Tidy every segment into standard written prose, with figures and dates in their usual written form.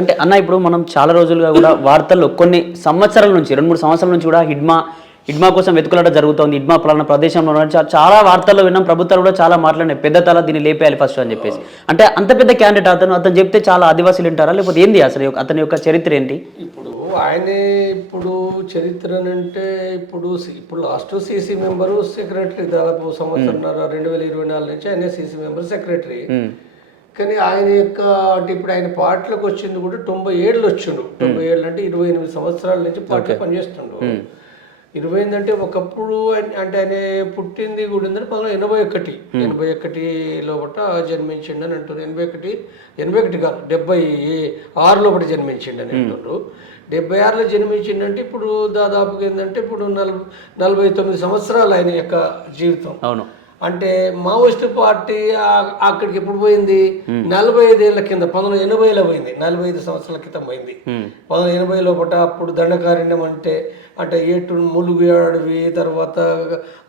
అంటే అన్న ఇప్పుడు మనం చాలా రోజులుగా కూడా వార్తల్లో కొన్ని సంవత్సరాల నుంచి 2-3 సంవత్సరాల నుంచి కూడా హిడ్మా కోసం వెతుకులాట జరుగుతోంది. హిడ్మా పలానా ప్రదేశంలో చాలా వార్తల్లో విన్నాం. ప్రభుత్వాలు కూడా చాలా మాట్లాడినాయి, పెద్ద తల దీన్ని లేపేయాలి ఫస్ట్ అని చెప్పేసి. అంటే అంత పెద్ద క్యాండిడేట్ అతను చెప్తే చాలా ఆదివాసీలు వింటారా, లేకపోతే ఏంది అసలు అతని యొక్క చరిత్ర ఏంటి? ఇప్పుడు ఆయనే ఇప్పుడు చరిత్ర అంటే ఇప్పుడు లాస్ట్ సీసీ మెంబరు సెక్రటరీ, దాదాపు సంవత్సరంన్నర 2024 నుంచి ఆయన సీసీ మెంబర్ సెక్రటరీ. కానీ ఆయన యొక్క అంటే ఇప్పుడు ఆయన పార్టీలోకి వచ్చింది కూడా 97 వచ్చిండు. 97 అంటే 28 సంవత్సరాల నుంచి పార్టీలో పనిచేస్తుండు. 28 అంటే ఒకప్పుడు అంటే ఆయన పుట్టింది కూడా ఏంటంటే 1981 లోపల జన్మించిండు అని అంటారు. 81 కాదు 76 లోపల జన్మించిండు అని అంటారు. 76లో జన్మించిండంటే ఇప్పుడు దాదాపుగా ఏంటంటే ఇప్పుడు 49 సంవత్సరాలు ఆయన యొక్క జీవితం. అవును. అంటే మావోయిస్టు పార్టీ అక్కడికి ఎప్పుడు పోయింది? 45 ఏళ్ల కింద 1980లో పోయింది. 45 సంవత్సరాల క్రితం పోయింది. 1980 లోపల అప్పుడు దండకారణ్యం అంటే ఏటు ములుగు అడవి, తర్వాత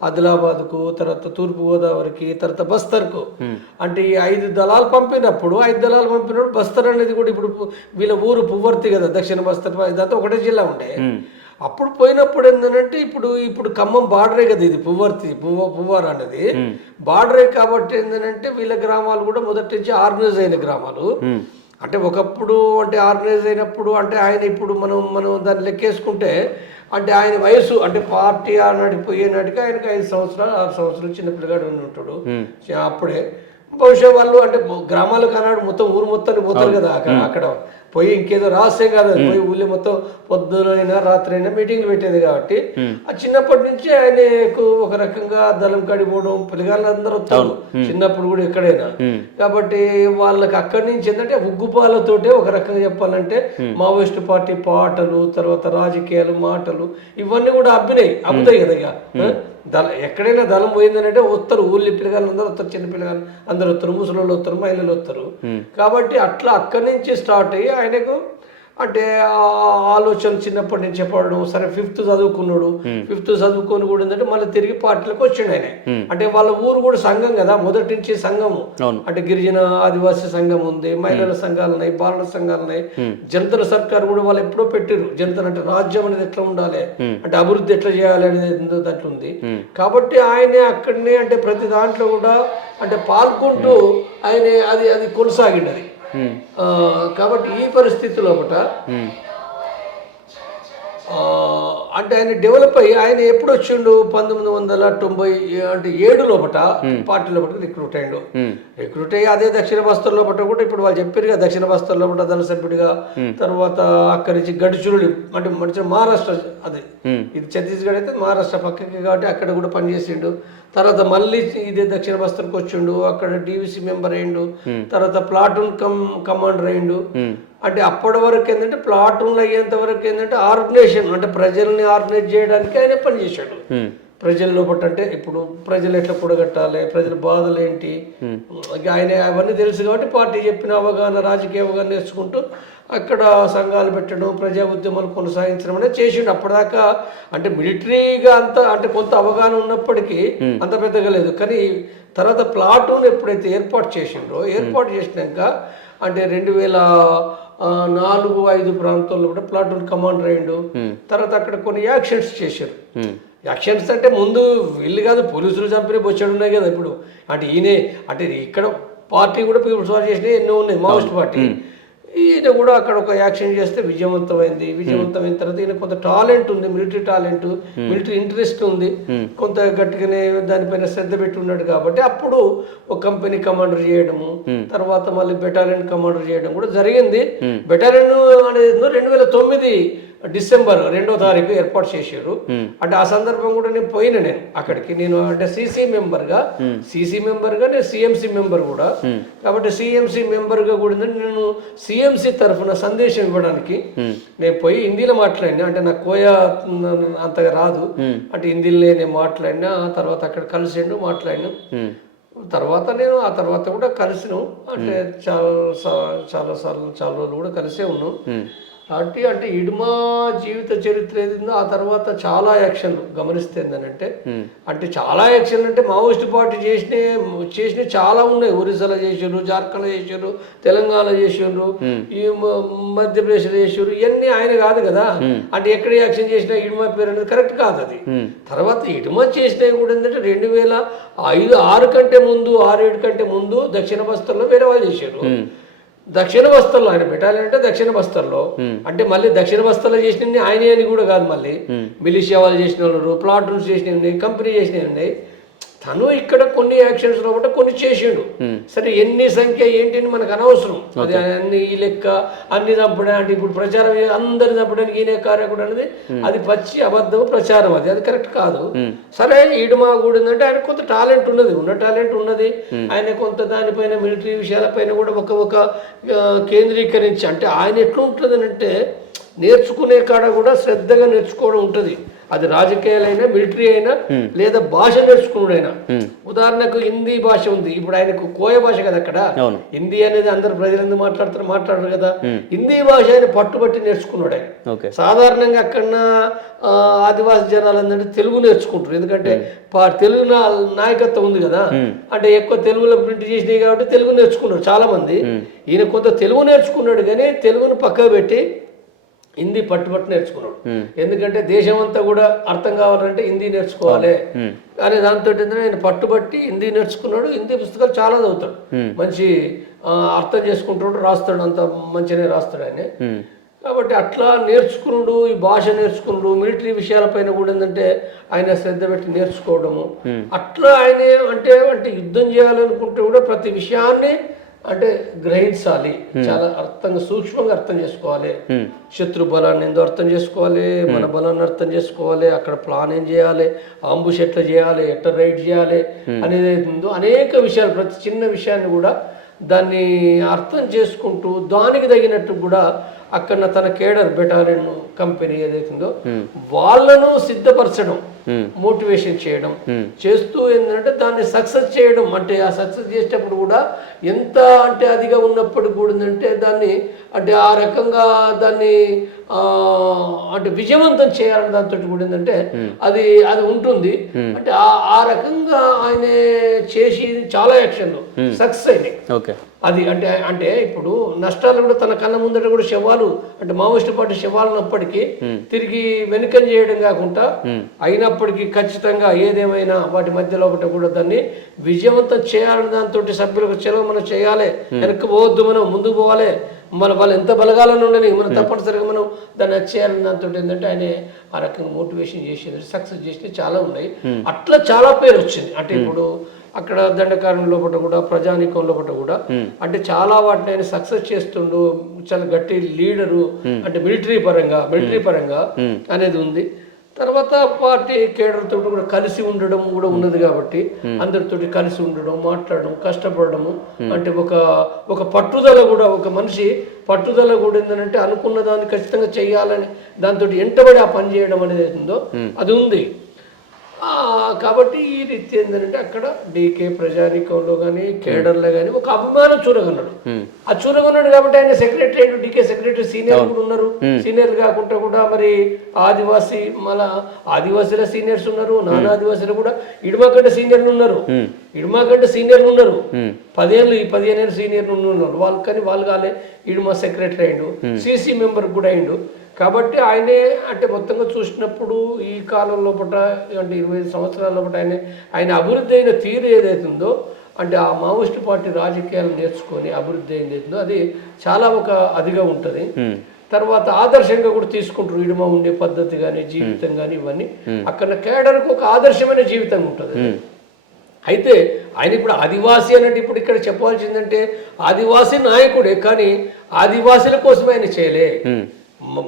ఆదిలాబాద్కు, తర్వాత తూర్పు గోదావరికి, తర్వాత బస్తర్కు అంటే ఈ 5 దళాలు పంపినప్పుడు బస్తర్ అనేది కూడా ఇప్పుడు వీళ్ళ ఊరు పువ్వర్తి కదా, దక్షిణ బస్తర్, ఇదంతా ఒకటే జిల్లా ఉండే. అప్పుడు పోయినప్పుడు ఏంటంటే ఇప్పుడు ఖమ్మం బార్డరే కదా, ఇది పువ్వార్ అనేది బార్డరే. కాబట్టి ఏంటంటే వీళ్ళ గ్రామాలు కూడా మొదటి నుంచి ఆర్గనైజ్ అయిన గ్రామాలు. అంటే ఒకప్పుడు అంటే ఆర్గనైజ్ అయినప్పుడు అంటే ఆయన ఇప్పుడు మనం దాన్ని లెక్కేసుకుంటే అంటే ఆయన వయసు అంటే పార్టీ ఆనాటికి పోయేనాటికి ఆయనకి 5 సంవత్సరాలు 6 సంవత్సరాలు చిన్న పిల్లగాడు ఉంటాడు. అప్పుడే బహుశా వాళ్ళు అంటే గ్రామాలకు అన్నాడు మొత్తం ఊరు మొత్తాన్ని పోతారు కదా, అక్కడ పోయి ఇంకేదో రహస్యం కాదు, పోయి ఊళ్ళో మొత్తం పొద్దునైనా రాత్రి అయినా మీటింగ్లు పెట్టేది. కాబట్టి ఆ చిన్నప్పటి నుంచి ఆయనకు ఒక రకంగా దళం కడిపోవడం, పిల్లగాళ్ళు అందరూ వస్తారు చిన్నప్పుడు కూడా ఎక్కడైనా. కాబట్టి వాళ్ళకి అక్కడి నుంచి ఏంటంటే ఉగ్గుపాలతోటే ఒక రకంగా చెప్పాలంటే మావోయిస్టు పార్టీ పాటలు, తర్వాత రాజకీయాలు, మాటలు ఇవన్నీ కూడా అబ్బుతాయి కదా. ఇక ఎక్కడైనా దళం పోయిందని అంటే వస్తారు, ఊళ్ళో పిల్లగాళ్ళు అందరూ వస్తారు, చిన్న పిల్లగాళ్ళు అందరూ వస్తారు, ముసలోళ్ళు వస్తారు, మహిళలు వస్తారు. కాబట్టి అట్లా అక్కడి నుంచి స్టార్ట్ అయ్యి ఆయనకు అంటే ఆలోచన చిన్నప్పటి నుంచి చెప్పడం. సరే 5th చదువుకున్నాడు. 5th చదువుకొని కూడా ఏంటంటే మళ్ళీ తిరిగి పార్టీలకు వచ్చిండు ఆయన. అంటే వాళ్ళ ఊరు కూడా సంఘం కదా, మొదటి నుంచి సంఘము. అంటే గిరిజన ఆదివాసీ సంఘం ఉంది, మహిళల సంఘాలు ఉన్నాయి, బాలల సంఘాలు ఉన్నాయి. జనతల సర్కారు కూడా వాళ్ళు ఎప్పుడో పెట్టారు. జనతలు అంటే రాజ్యం అనేది ఎట్లా ఉండాలి, అంటే అభివృద్ధి ఎట్లా చేయాలి అనేది దాంట్లో ఉంది. కాబట్టి ఆయనే అక్కడనే అంటే ప్రతి దాంట్లో కూడా అంటే పాల్గొంటూ ఆయన అది కొనసాగింది అది. కాబట్టి ఈ పరిస్థితుల్లో అంటే ఆయన డెవలప్ అయ్యి ఆయన ఎప్పుడు వచ్చిండు 1997 లోపల పార్టీ లోపల రిక్రూట్ అయ్యి అదే దక్షిణ బస్తర్ లోపల కూడా ఇప్పుడు వాళ్ళు చెప్పారు కదా, దక్షిణ బస్తర్ లోపల ధన సభ్యుడిగా, తర్వాత అక్కడి నుంచి గడిచురుడి అంటే మంచి మహారాష్ట్ర, అది ఇది ఛత్తీస్గఢ్ అయితే మహారాష్ట్ర పక్కకి కాబట్టి అక్కడ కూడా పనిచేసిండు. తర్వాత మళ్ళీ ఇదే దక్షిణ బస్తర్కి వచ్చిండు, అక్కడ డివిసి మెంబర్ అయ్యిండు, తర్వాత ప్లాటూన్ కమాండర్ అయ్యిండు. అంటే అప్పటి వరకు ఏంటంటే ప్లాటూన్లు అయ్యేంత వరకు ఏంటంటే ఆర్గనైజేషన్ అంటే ప్రజల్ని ఆర్గనైజ్ చేయడానికి ఆయన పనిచేశాడు. ప్రజల లోపల అంటే ఇప్పుడు ప్రజలు ఎట్లా కూడగట్టాలి, ప్రజల బాధలు ఏంటి, ఆయన అవన్నీ తెలుసు. కాబట్టి పార్టీ చెప్పిన అవగాహన, రాజకీయ అవగాహన నేర్చుకుంటూ అక్కడ సంఘాలు పెట్టడం, ప్రజా ఉద్యమాలు కొనసాగించడం అనేది చేసిండు. అప్పటిదాకా అంటే మిలిటరీగా అంత అంటే కొంత అవగాహన ఉన్నప్పటికీ అంత పెద్దగా లేదు. కానీ తర్వాత ప్లాటూన్ ఎప్పుడైతే ఏర్పాటు చేసినాక అంటే 2004-05 ప్రాంతాల్లో కూడా ప్లాటూన్ కమాండర్ అయ్యిండు. తర్వాత అక్కడ కొన్ని యాక్షన్స్ చేశారు. యాక్షన్స్ అంటే ముందు వీళ్ళు కాదు, పోలీసులు చంపిన బొచ్చాడు ఉన్నాయి కదా. ఇప్పుడు అంటే ఈయనే అంటే ఇక్కడ పార్టీ కూడా పీపుల్స్ వార్ చేసినవి ఎన్నో ఉన్నాయి, మావోయిస్ట్ పార్టీ. ఈయన కూడా అక్కడ ఒక యాక్షన్ చేస్తే విజయవంతమైన తర్వాత ఈయన కొంత టాలెంట్ ఉంది, మిలిటరీ టాలెంట్, మిలిటరీ ఇంట్రెస్ట్ ఉంది, కొంత గట్టిగానే దానిపైన శ్రద్ధ పెట్టి ఉన్నాడు. కాబట్టి అప్పుడు ఒక కంపెనీ కమాండర్ చేయడము, తర్వాత మళ్ళీ బెటాలియన్ కమాండర్ చేయడం కూడా జరిగింది. బెటాలియన్ అనేది 2009 డిసెంబర్ 2వ తారీఖు ఏర్పాటు చేశారు. అంటే ఆ సందర్భం కూడా నేను పోయిన అక్కడికి. నేను అంటే సీసీ మెంబర్ గా నేను సిఎంసి మెంబర్ కూడా. కాబట్టి సిఎంసి మెంబర్ గా కూడా నేను సిఎంసి తరఫున సందేశం ఇవ్వడానికి నేను పోయి హిందీలో మాట్లాడినా. అంటే నాకు కోయా అంతగా రాదు, అంటే హిందీలో నేను మాట్లాడినా. తర్వాత అక్కడ కలిసిండు, మాట్లాడినా. తర్వాత నేను ఆ తర్వాత కూడా కలిసినాం. అంటే చాలా రోజులు కూడా కలిసే ఉన్నాం. అంటే ఇడుమా జీవిత చరిత్ర ఏదిందో ఆ తర్వాత చాలా యాక్షన్లు గమనిస్తే ఏంటంటే అంటే చాలా యాక్షన్లు అంటే మావోయిస్ట్ పార్టీ చేసినవి చాలా ఉన్నాయి. ఒరిస్సాలో చేసారు, జార్ఖండ్లో చేసారు, తెలంగాణలో చేసారు, ఈ మధ్యప్రదేశ్లో చేసారు. ఇవన్నీ ఆయన కాదు కదా. అంటే ఎక్కడ యాక్షన్ చేసినా ఇడుమా పేరు అనేది కరెక్ట్ కాదు. అది తర్వాత ఇడుమా చేసినవి కూడా ఏంటంటే 2005-6 కంటే ముందు 6-7 కంటే ముందు దక్షిణ బస్తర్లో వేరే వాళ్ళు చేశారు. దక్షిణ బస్తర్లో ఆయన బెటాలియన్ అంటే దక్షిణ బస్తర్లో అంటే మళ్ళీ దక్షిణ బస్తర్లో చేసినవి ఆయనే అని కూడా కాదు. మళ్ళీ మిలిషియా వాళ్ళు చేసిన వాళ్ళు, ప్లాట్ రూమ్స్ చేసినవి ఉన్నాయి, కంపెనీ చేసినవి ఉన్నాయి. తను ఇక్కడ కొన్ని యాక్షన్స్ లో కొన్ని చేసిండు. సరే ఎన్ని సంఖ్య ఏంటి మనకు అనవసరం. అది అన్ని ఈ లెక్క అన్ని చంపడానికి ఇప్పుడు ప్రచారం అందరిని చంపడానికి ఈయన కారకుడు అనేది అది పచ్చి అబద్ధం ప్రచారం. అది కరెక్ట్ కాదు. సరే ఇడుమా కూడా ఏంటంటే ఆయన కొంత టాలెంట్ ఉన్నది. ఆయన కొంత దానిపైన మిలిటరీ విషయాలపైన కూడా ఒక కేంద్రీకరించి అంటే ఆయన ఎట్లా ఉంటుంది అంటే నేర్చుకునే కాడ కూడా శ్రద్ధగా నేర్చుకోవడం ఉంటుంది. అది రాజకీయాలైనా మిలిటరీ అయినా లేదా భాష నేర్చుకున్నాడైనా. ఉదాహరణకు హిందీ భాష ఉంది. ఇప్పుడు ఆయనకు కోయ భాష కదా అక్కడ. హిందీ అనేది అందరు ప్రజలందరూ మాట్లాడరు కదా. హిందీ భాష ఆయన పట్టుబట్టి నేర్చుకున్నాడు ఆయన. సాధారణంగా అక్కడ ఆదివాసీ జనాలు ఏంటంటే తెలుగు నేర్చుకుంటారు. ఎందుకంటే తెలుగు నాయకత్వం ఉంది కదా. అంటే ఎక్కువ తెలుగులో ప్రింట్ చేసినాయి కాబట్టి తెలుగు నేర్చుకున్నారు చాలా మంది. ఈయన కొంత తెలుగు నేర్చుకున్నాడు కానీ తెలుగును పక్కకు పెట్టి హిందీ పట్టుబట్టి నేర్చుకున్నాడు. ఎందుకంటే దేశం అంతా కూడా అర్థం కావాలంటే హిందీ నేర్చుకోవాలి అనే దాంతో ఆయన పట్టుబట్టి హిందీ నేర్చుకున్నాడు. హిందీ పుస్తకాలు చాలా చదువుతాడు, మంచి అర్థం చేసుకుంటాడు, రాస్తాడు, అంత మంచిగానే రాస్తాడు ఆయన. కాబట్టి అట్లా నేర్చుకున్నాడు, ఈ భాష నేర్చుకున్నాడు. మిలిటరీ విషయాలపైన కూడా ఏంటంటే ఆయన శ్రద్ధ పెట్టి నేర్చుకోవడము. అట్లా ఆయన అంటే యుద్ధం చేయాలనుకుంటే కూడా ప్రతి విషయాన్ని అంటే గ్రహించాలి, చాలా సూక్ష్మంగా అర్థం చేసుకోవాలి. శత్రు బలాన్ని ఏందో అర్థం చేసుకోవాలి, మన బలాన్ని అర్థం చేసుకోవాలి, అక్కడ ప్లాన్ ఏం చేయాలి, అంబుష్ ఎట్లా చేయాలి, ఎట్లా రైడ్ చేయాలి అనేది ఉందో అనేక విషయాలు, ప్రతి చిన్న విషయాన్ని కూడా దాన్ని అర్థం చేసుకుంటూ దానికి తగినట్టు కూడా అక్కడ తన కేడర్ బెటాలియన్ కంపెనీ ఏదైతుందో వాళ్ళను సిద్ధపరచడం, మోటివేషన్ చేయడం చేస్తూ ఏంటంటే దాన్ని సక్సెస్ చేయడం. అంటే ఆ సక్సెస్ చేసేటప్పుడు కూడా ఎంత అంటే అదిగా ఉన్నప్పుడు కూడా ఏంటంటే దాన్ని అంటే ఆ రకంగా దాన్ని అంటే విజయవంతం చేయాలని దాంతో కూడా ఏంటంటే అది ఉంటుంది. అంటే ఆ రకంగా ఆయన చేసి చాలా యాక్షన్లు సక్సెస్ అయినాయి. అది అంటే ఇప్పుడు నష్టాలు కూడా తన కళ్ళ ముందట కూడా శవాలు అంటే మావోయిస్ట్ పార్టీ శవాలు ఉన్నప్పటికీ తిరిగి వెనుకం చేయడం కాకుండా అయినప్పటికీ ఖచ్చితంగా ఏదేమైనా వాటి మధ్యలో ఒకటి కూడా దాన్ని విజయవంతం చేయాలని దాంతో సభ్యులకు చెలవు మనం చేయాలి, వెనక్కి పోవద్దు, మనం ముందుకు పోవాలి, వాళ్ళు ఎంత బలగాలను ఉండని మనం తప్పనిసరిగా మనం దాన్ని చేయాలని దాంతో ఏంటంటే ఆయన ఆ రకంగా మోటివేషన్ చేసేది సక్సెస్ చేసి చాలా ఉన్నాయి. అట్లా చాలా పేరు వచ్చింది. అంటే ఇప్పుడు అక్కడ దండకారణ్యం లోపల కూడా ప్రజానీకం లోపల కూడా అంటే చాలా వాటిని ఆయన సక్సెస్ చేస్తుండు. చాలా గట్టి లీడరు అంటే మిలిటరీ పరంగా అనేది ఉంది. తర్వాత పార్టీ కేడర్ తోటి కూడా కలిసి ఉండడం కూడా ఉన్నది కాబట్టి అందరితోటి కలిసి ఉండడం, మాట్లాడడం, కష్టపడము అంటే ఒక పట్టుదల కూడా, ఒక మనిషి పట్టుదల కూడా ఏంటంటే అనుకున్న దాన్ని ఖచ్చితంగా చెయ్యాలని దాంతో ఎంటబడి ఆ పని చేయడం అనేది ఉందో అది ఉంది. కాబట్టి ఈ రీతి ఏంటంటే అక్కడ డీకే ప్రజానీకంలో కానీ కేడర్లో కానీ ఒక అభిమానం చూరగన్నాడు. ఆ చూరగన్నాడు కాబట్టి ఆయన సెక్రటరీ అయ్యాడు. డీకే సెక్రటరీ సీనియర్ కూడా ఉన్నారు. సీనియర్ కాకుండా కూడా మరి ఆదివాసీ మళ్ళా ఆదివాసీల సీనియర్స్ ఉన్నారు, నాన్ ఆదివాసీలు కూడా ఇడుమా కంటే సీనియర్లు ఉన్నారు. 15 ఏళ్ళు సీనియర్లు ఉన్నారు వాళ్ళు. కానీ వాళ్ళు కాలే ఇడుమా సెక్రటరీ అయ్యిండు, సిసి మెంబర్ కూడా అయ్యిండు. కాబట్టి ఆయనే అంటే మొత్తంగా చూసినప్పుడు ఈ కాలం లోపల అంటే 25 సంవత్సరాల లోపల ఆయన అభివృద్ధి అయిన తీరు ఏదైతుందో అంటే ఆ మావోయిస్ట్ పార్టీ రాజకీయాలు నేర్చుకొని అభివృద్ధి అయిందో అది చాలా అదిగా ఉంటుంది. తర్వాత ఆదర్శంగా కూడా తీసుకుంటారు. ఇడుమా ఉండే పద్ధతి కానీ జీవితం కానీ ఇవన్నీ అక్కడ కేడర్కు ఒక ఆదర్శమైన జీవితం ఉంటుంది. అయితే ఆయన ఇప్పుడు ఆదివాసీ అన్నట్టు ఇప్పుడు ఇక్కడ చెప్పాల్సిందంటే ఆదివాసీ నాయకుడే, కానీ ఆదివాసీల కోసమే ఆయన చేయలే.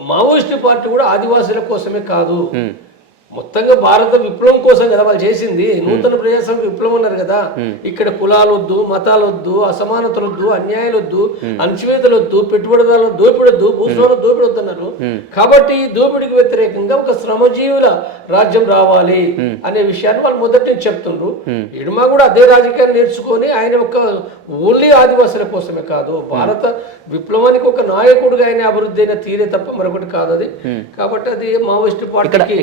మావోయిస్ట్ పార్టీ కూడా ఆదివాసీల కోసమే కాదు, మొత్తంగా భారత విప్లవం కోసం కదా వాళ్ళు చేసింది. నూతన ప్రజాస్వామ్య విప్లవం అన్నారు కదా. ఇక్కడ కులాలు వద్దు, మతాలు వద్దు, అసమానతలు వద్దు, అన్యాయాలు వద్దు, అణచివేతలు వద్దు, పెట్టుబడిదారులు దోపిడి వద్దు, భూస్వాములు దోపిడి వద్దన్నారు. కాబట్టి ఈ దోపిడికి వ్యతిరేకంగా ఒక శ్రమజీవుల రాజ్యం రావాలి అనే విషయాన్ని వాళ్ళు మొదటి నుంచి చెప్తుండ్రు. ఇడుమా కూడా అదే రాజకీయాలు నేర్చుకొని ఆయన ఒక ఓన్లీ ఆదివాసుల కోసమే కాదు, భారత విప్లవానికి ఒక నాయకుడిగా ఆయన అభివృద్ధి అయిన తీరే తప్ప మరొకటి కాదు అది. కాబట్టి అది మావోయిస్టు పార్టీకి